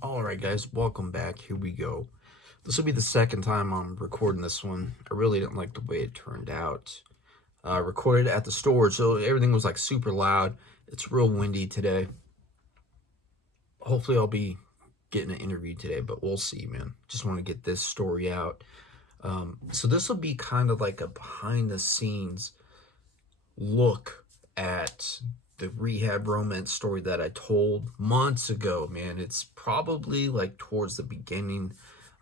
Alright guys, welcome back. Here we go. This will be the second time I'm recording this one. I really didn't like the way it turned out. Recorded at the store, so everything was like super loud. It's real windy today. Hopefully I'll be getting an interview today, but we'll see, man. Just want to get this story out. So this will be kind of like a behind the scenes look at the rehab romance story that I told months ago, man. It's probably like towards the beginning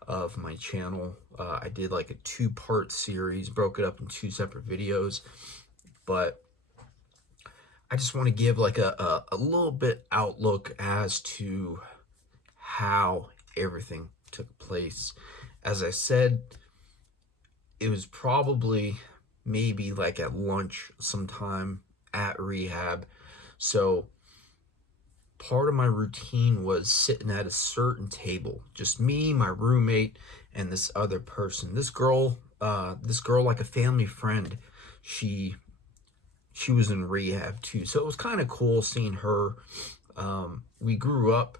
of my channel. I did like a two-part series, broke it up in two separate videos, but I just want to give like a little bit outlook as to how everything took place. As I said, it was probably maybe like at lunch sometime at rehab. So part of my routine was sitting at a certain table, just me, my roommate, and this other person. This girl, like a family friend, she was in rehab too. So it was kind of cool seeing her. We grew up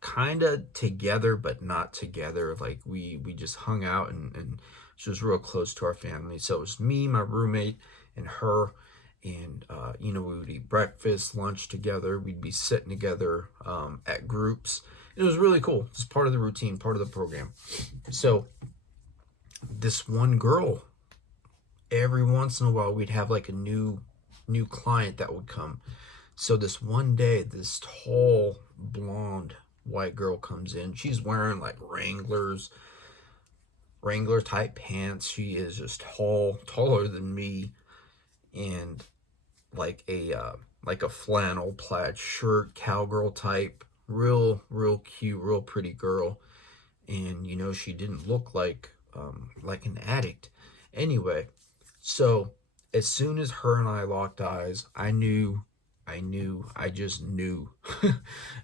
kind of together, but not together. Like we just hung out, and she was real close to our family. So it was me, my roommate, and her. And we would eat breakfast, lunch together. We'd be sitting together at groups. It was really cool. It's part of the routine, part of the program. So this one girl, every once in a while, we'd have like a new client that would come. So this one day, this tall, blonde, white girl comes in. She's wearing like Wrangler type pants. She is just taller than me, and like a flannel plaid shirt, cowgirl type, real cute, real pretty girl. And she didn't look like an addict. Anyway, so as soon as her and I locked eyes, I just knew.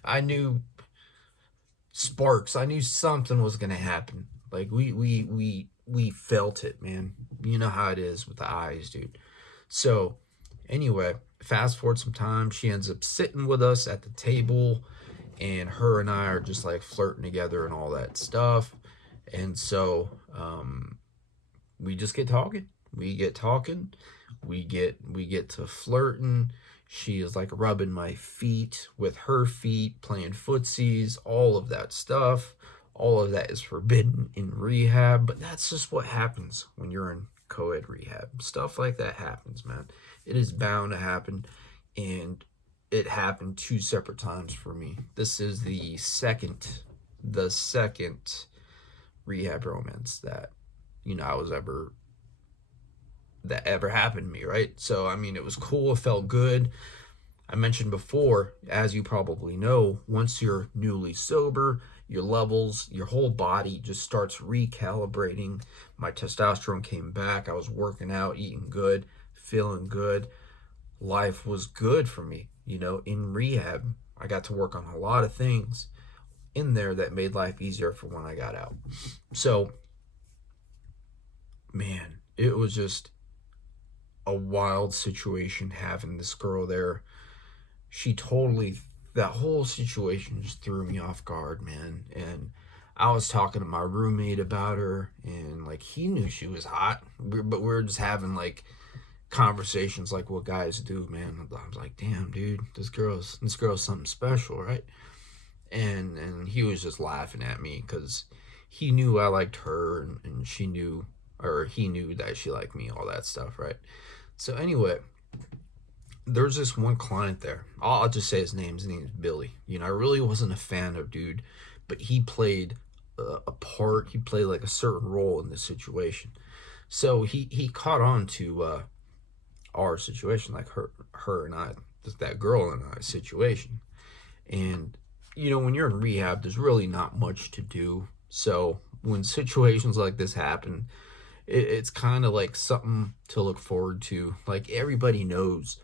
I knew sparks. I knew something was gonna happen. Like we felt it, man. You know how it is with the eyes, dude. So anyway, fast forward some time, she ends up sitting with us at the table, and her and I are just like flirting together and all that stuff. And so we just get talking. We get to flirting. She is like rubbing my feet with her feet, playing footsies, all of that stuff. All of that is forbidden in rehab, but that's just what happens when you're in co-ed rehab. Stuff like that happens, man. It is bound to happen, and it happened two separate times for me. This is the second rehab romance that ever happened to me, right? So I mean, it was cool, it felt good. I mentioned before, as you probably know, once you're newly sober, your levels, your whole body just starts recalibrating. My testosterone came back. I was working out, eating good, feeling good. Life was good for me. In rehab, I got to work on a lot of things in there that made life easier for when I got out. So, man, it was just a wild situation having this girl there. That whole situation just threw me off guard, man. And I was talking to my roommate about her, and like he knew she was hot, but we were just having like conversations like what guys do, man. I was like, damn, dude, this girl's something special, right? And he was just laughing at me because he knew I liked her, and he knew that she liked me, all that stuff, right? So anyway, there's this one client there. I'll just say his name. His name is Billy. I really wasn't a fan of dude, but he played a part. He played like a certain role in this situation. So he caught on to our situation, like her and I, that girl and I situation. And when you're in rehab, there's really not much to do. So when situations like this happen, it's kind of like something to look forward to. Like everybody knows,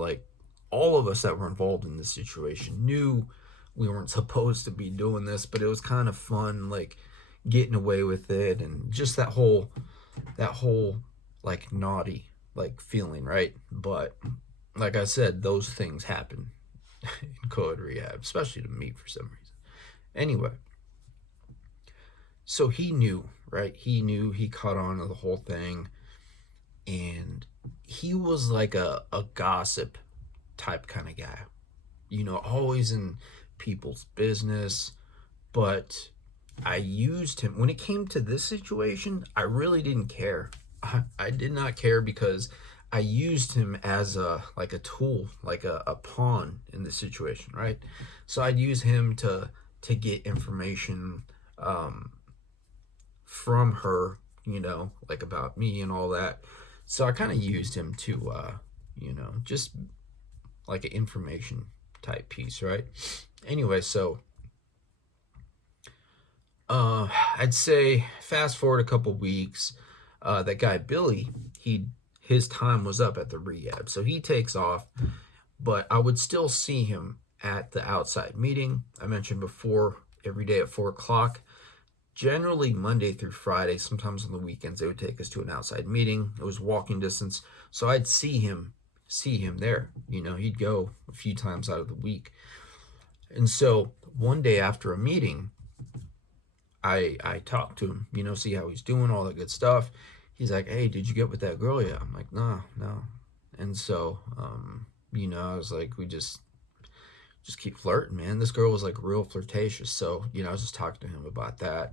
like all of us that were involved in this situation knew we weren't supposed to be doing this, but it was kind of fun, like getting away with it, and just that whole like naughty like feeling, right? But like I said, those things happen in co-ed rehab, especially to me for some reason. Anyway, so he knew, right? He knew, he caught on to the whole thing, and he was like a gossip type kind of guy, always in people's business. But I used him when it came to this situation. I really didn't care. I did not care because I used him as a tool, like a pawn in the situation, right? So I'd use him to get information um, from her, like about me and all that. So I kind of used him to, just like an information type piece, right? Anyway, so I'd say fast forward a couple weeks, that guy Billy, his time was up at the rehab, so he takes off. But I would still see him at the outside meeting I mentioned before, every day at 4 o'clock. Generally Monday through Friday. Sometimes on the weekends they would take us to an outside meeting. It was walking distance, so I'd see him there. He'd go a few times out of the week. And so one day after a meeting, I talked to him, see how he's doing, all that good stuff. He's like, "Hey, did you get with that girl yet?" I'm like, "No, no." And so, I was like, we just keep flirting, man. This girl was like real flirtatious. So, I was just talking to him about that,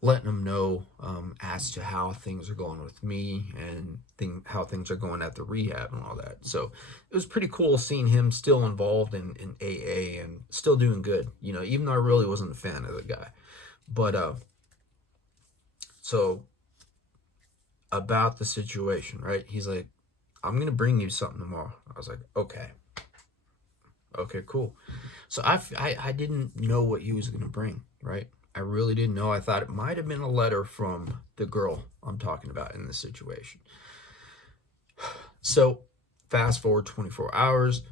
letting him know as to how things are going with me and how things are going at the rehab and all that. So it was pretty cool seeing him still involved in AA and still doing good, even though I really wasn't a fan of the guy. But so about the situation, right? He's like, "I'm gonna bring you something tomorrow." I was like, "Okay, cool." So I didn't know what he was gonna bring, right? I really didn't know. I thought it might have been a letter from the girl I'm talking about in this situation. So fast forward 24 hours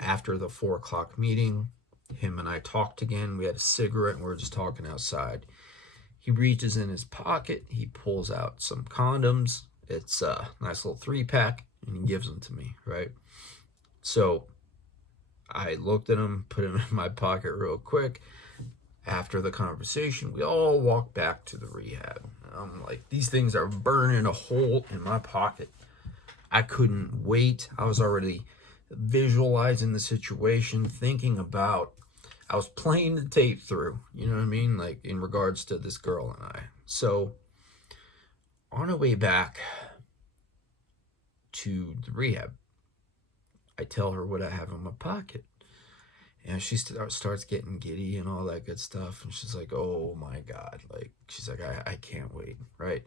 after the 4 o'clock meeting, him and I talked again. We had a cigarette and we were just talking outside. He reaches in his pocket, he pulls out some condoms. It's a nice little 3-pack, and he gives them to me, right? So I looked at him, put him in my pocket real quick. After the conversation, we all walked back to the rehab. I'm like, these things are burning a hole in my pocket. I couldn't wait. I was already visualizing the situation, thinking about, I was playing the tape through, you know what I mean? Like in regards to this girl and I. So on our way back to the rehab, I tell her what I have in my pocket. And she starts getting giddy and all that good stuff. And she's like, "Oh my God." Like, she's like, I can't wait, right?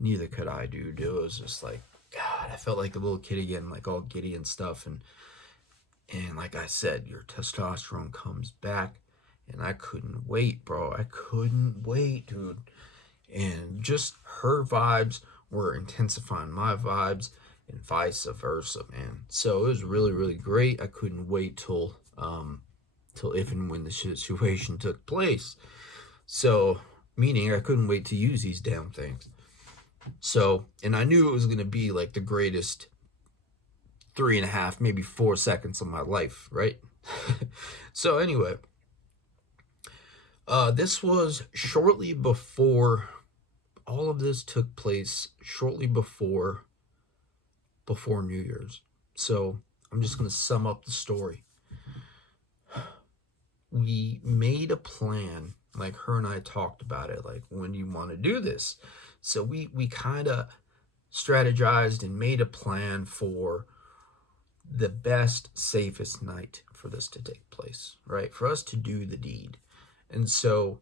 Neither could I, dude. It was just like, God, I felt like a little kid again, like all giddy and stuff. And like I said, your testosterone comes back. And I couldn't wait, bro. I couldn't wait, dude. And just her vibes were intensifying my vibes and vice versa, man. So it was really, really great. I couldn't wait till if and when the situation took place. So, meaning I couldn't wait to use these damn things. So, and I knew it was going to be like the greatest 3.5, maybe 4 seconds of my life, right? So anyway, this was shortly before, all of this took place shortly before New Year's. So I'm just going to sum up the story. We made a plan, like her and I talked about it, like, when do you want to do this? So we kind of strategized and made a plan for the best, safest night for this to take place, right? For us to do the deed. And so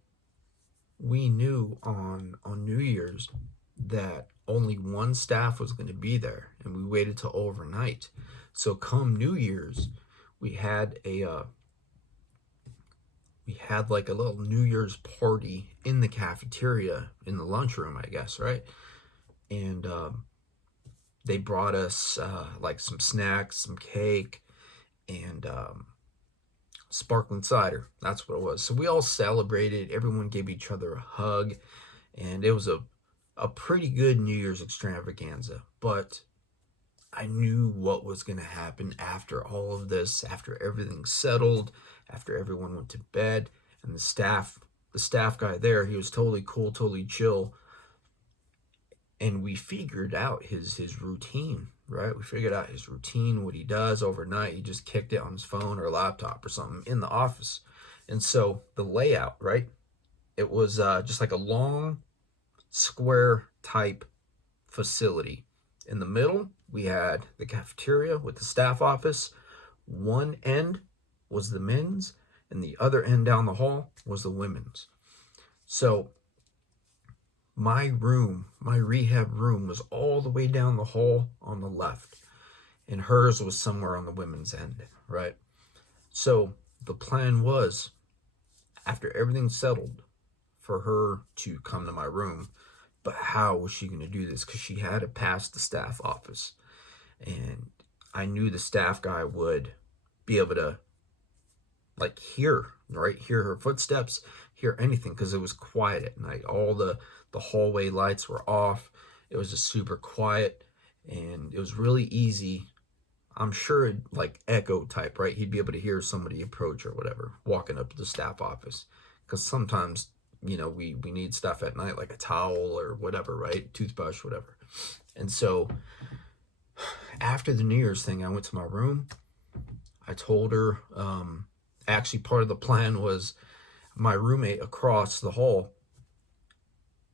we knew on New Year's that only one staff was going to be there, and we waited till overnight. So come New Year's, we had like a little New Year's party in the cafeteria, in the lunchroom, I guess, right? And they brought us like some snacks, some cake, and sparkling cider. That's what it was. So we all celebrated. Everyone gave each other a hug, and it was a pretty good New Year's extravaganza. But I knew what was going to happen after all of this, after everything settled, after everyone went to bed, and the staff guy there, he was totally cool, totally chill, and we figured out his routine, right? We figured out his routine, what he does overnight. He just kicked it on his phone or laptop or something in the office. And so the layout, right? It was just like a long square type facility. In the middle, we had the cafeteria with the staff office. One end was the men's, and the other end down the hall was the women's. So my room, my rehab room, was all the way down the hall on the left, and hers was somewhere on the women's end, right? So the plan was, after everything settled, for her to come to my room. But how was she going to do this? Because she had to pass the staff office. And I knew the staff guy would be able to, like, hear, right? Hear her footsteps, hear anything, because it was quiet at night. All the hallway lights were off. It was just super quiet. And it was really easy. I'm sure it, like, echo type, right? He'd be able to hear somebody approach or whatever, walking up to the staff office. Because sometimes, we need stuff at night, like a towel or whatever, right? Toothbrush, whatever. And so after the New Year's thing, I went to my room. I told her, actually part of the plan was my roommate across the hall,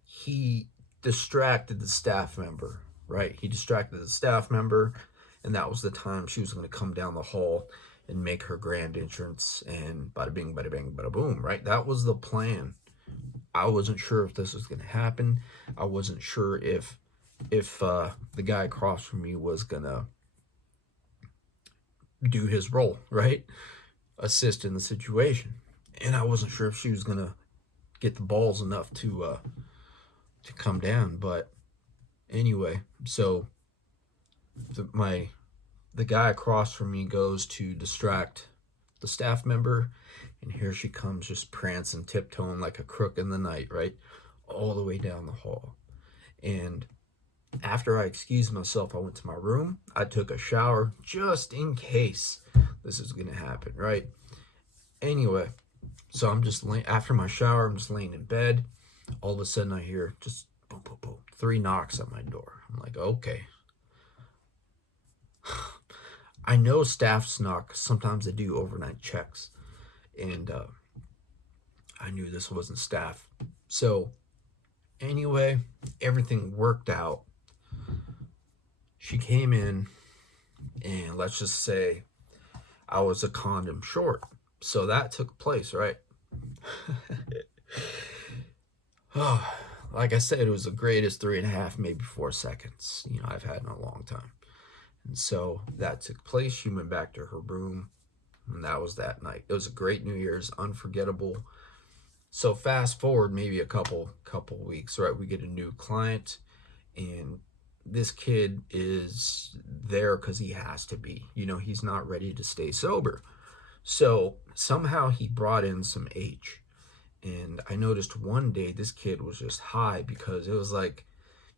he distracted the staff member, right? He distracted the staff member, and that was the time she was going to come down the hall and make her grand entrance, and bada bing, bada bang, bada boom, right? That was the plan. I wasn't sure if this was going to happen. I wasn't sure if the guy across from me was going to do his role, right? Assist in the situation. And I wasn't sure if she was going to get the balls enough to come down. But anyway, so the guy across from me goes to distract the staff member, and here she comes, just prancing, tiptoeing like a crook in the night, right? All the way down the hall. And after I excused myself, I went to my room. I took a shower just in case this is going to happen, right? Anyway, so I'm just after my shower, I'm just laying in bed. All of a sudden, I hear just boom, boom, boom, 3 knocks at my door. I'm like, okay. I know staffs knock. Sometimes they do overnight checks. And I knew this wasn't staff. So anyway, everything worked out. She came in, and let's just say I was a condom short. So that took place, right? Oh, like I said, it was the greatest 3.5, maybe 4 seconds, I've had in a long time. And so that took place. She went back to her room, and that was that night. It was a great New Year's, unforgettable. So fast forward maybe a couple weeks, right? We get a new client, and this kid is there because he has to be. He's not ready to stay sober. So somehow he brought in some H. And I noticed one day this kid was just high, because it was like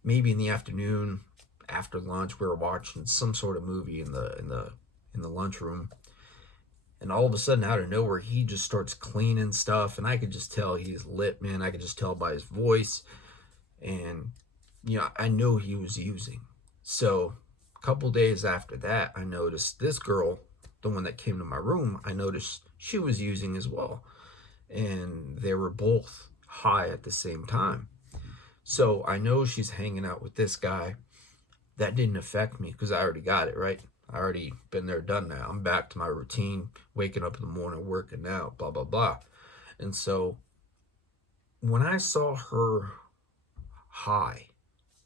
maybe in the afternoon, after lunch, we were watching some sort of movie in the lunchroom, and all of a sudden, out of nowhere, he just starts cleaning stuff, and I could just tell he's lit, man. I could just tell by his voice, and I know he was using. So a couple days after that, I noticed this girl, the one that came to my room, I noticed she was using as well, and they were both high at the same time. So I know she's hanging out with this guy. That didn't affect me because I already got it, right? I already been there, done that. I'm back to my routine, waking up in the morning, working out, blah, blah, blah. And so when I saw her high,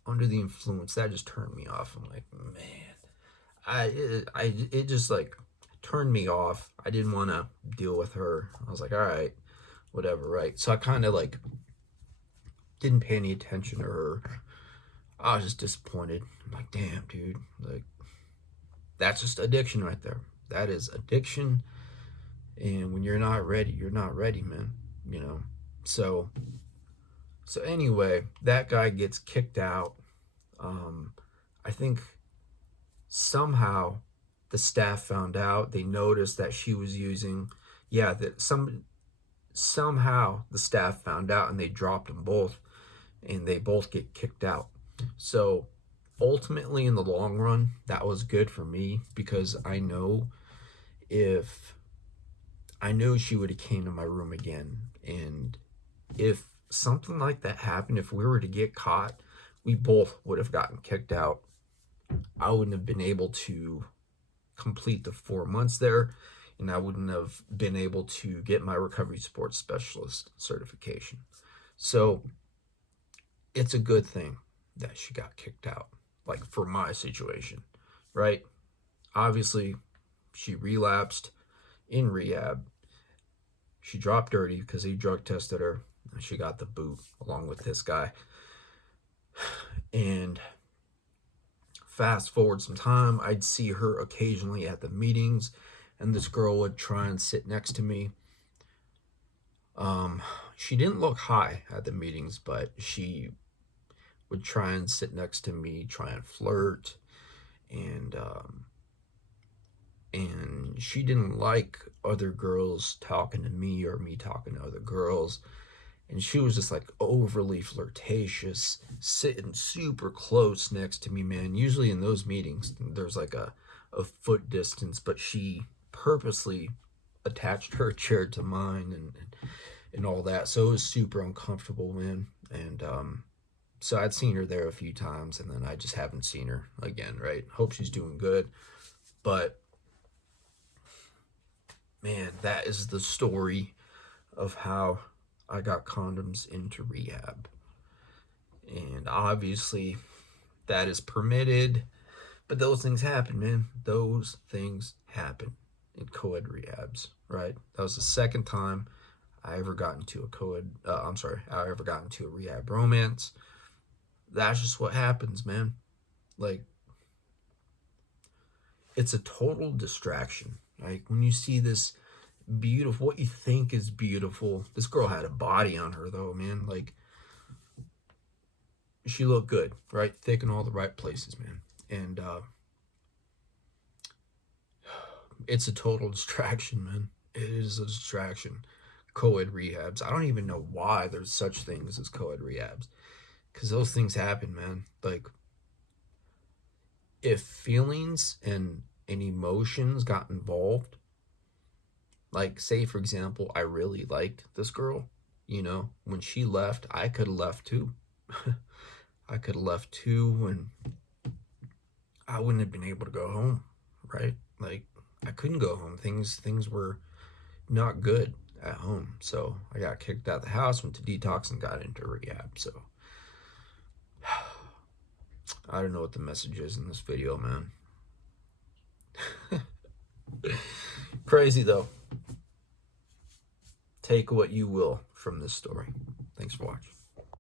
under the influence, that just turned me off. I'm like, man, it just like turned me off. I didn't want to deal with her. I was like, all right, whatever, right? So I kind of like didn't pay any attention to her. I was just disappointed. I'm like, damn, dude, like, that's just addiction right there. That is addiction. And when you're not ready, you're not ready, man. So anyway, that guy gets kicked out. I think Somehow the staff found out. They noticed that she was using, yeah, that somehow the staff found out and they dropped them both, and they both get kicked out. So ultimately, in the long run, that was good for me, because if I know she would have came to my room again, and if something like that happened, if we were to get caught, we both would have gotten kicked out. I wouldn't have been able to complete the 4 months there, and I wouldn't have been able to get my recovery support specialist certification. So it's a good thing that she got kicked out, like for my situation, right? Obviously, she relapsed in rehab. She dropped dirty because he drug tested her. She got the boot along with this guy. And fast forward some time, I'd see her occasionally at the meetings, and this girl would try and sit next to me. She didn't look high at the meetings, but she would try and sit next to me, try and flirt, and she didn't like other girls talking to me or me talking to other girls. And she was just like overly flirtatious, sitting super close next to me, man. Usually in those meetings, there's like a foot distance, but she purposely attached her chair to mine, and all that. So it was super uncomfortable, man. And so I'd seen her there a few times, and then I just haven't seen her again, right? Hope she's doing good. But man, that is the story of how I got condoms into rehab. And obviously, that is permitted, but those things happen, man. Those things happen in co-ed rehabs, right? That was the second time I ever got into I ever got into a rehab romance. That's just what happens, man. Like, it's a total distraction. Like, when you see this beautiful, what you think is beautiful, this girl had a body on her, though, man. Like, she looked good, right? Thick in all the right places, man. And it's a total distraction, man. It is a distraction. Co-ed rehabs. I don't even know why there's such things as co-ed rehabs, because those things happen, man. Like, if feelings and emotions got involved, like, say for example, I really liked this girl, when she left, I could have left too. I could have left too, and I wouldn't have been able to go home, right? Like, I couldn't go home. Things were not good at home. So I got kicked out of the house, went to detox, and got into rehab. So I don't know what the message is in this video, man. Crazy though. Take what you will from this story. Thanks for watching.